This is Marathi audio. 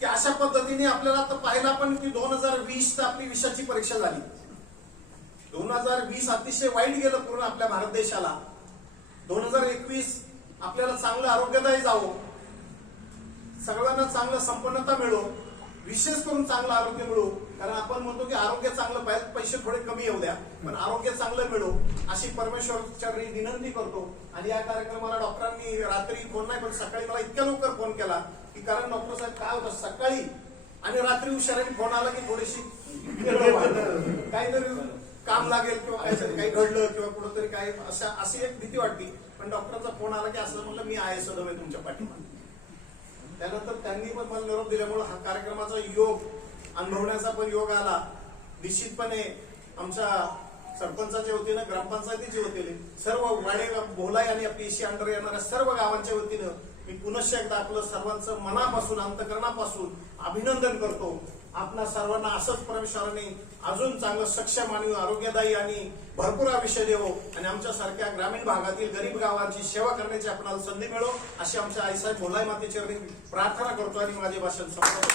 की अशा पद्धतीने आपल्याला आता पाहिला पण की 2020 आपली विषाची परीक्षा झाली. 2020 अतिशय वाईट गेलं पूर्ण आपल्या भारत देशाला. 2021 आपल्याला चांगलं आरोग्यदायी जावं, सगळ्यांना चांगलं संपन्नता मिळो, विशेष करून चांगलं आरोग्य मिळो. कारण आपण म्हणतो की आरोग्य चांगलं पाहिजे, पैसे थोडे कमी येऊ द्या पण आरोग्य चांगलं मिळो अशी परमेश्वरच्या विनंती करतो. आणि या कार्यक्रमाला डॉक्टरांनी रात्री फोन नाही पण सकाळी मला इतक्या लवकर फोन केला की कारण डॉक्टर साहेब काय होतं सकाळी आणि रात्री उशिराने फोन आला की थोडीशी काहीतरी काम लागेल किंवा काही घडलं किंवा कुठंतरी काही अशी एक भीती वाटली. पण डॉक्टरचा फोन आला की असं म्हणलं मी आहे सदैव तुमच्या पाठीमागे. त्यानंतर त्यांनी पण मला निरोप दिल्यामुळे हा कार्यक्रमाचा योग अनुभवण्याचा पण योग आला. निश्चितपणे आमच्या सरपंचाच्या वतीनं, ग्रामपंचायतीच्या वतीने, सर्व वाडे भोलाई आणि पीसी अंडर येणाऱ्या सर्व गावांच्या वतीनं मी पुनश्च एकदा आपलं सर्वांचं मनापासून अंतकरणापासून अभिनंदन करतो. आपल्या सर्वांना असंच परमेश्वराने अजून चांगलं सक्षम आणि आरोग्यदायी आणि भरपूर आयुष्य देवो आणि आमच्या सारख्या ग्रामीण भागातील गरीब गावांची सेवा करण्याची आपल्याला संधी मिळो अशी आमच्या आईसाहेब भोलाई मातेचरणी प्रार्थना करतो आणि माझे भाषण संपवतो.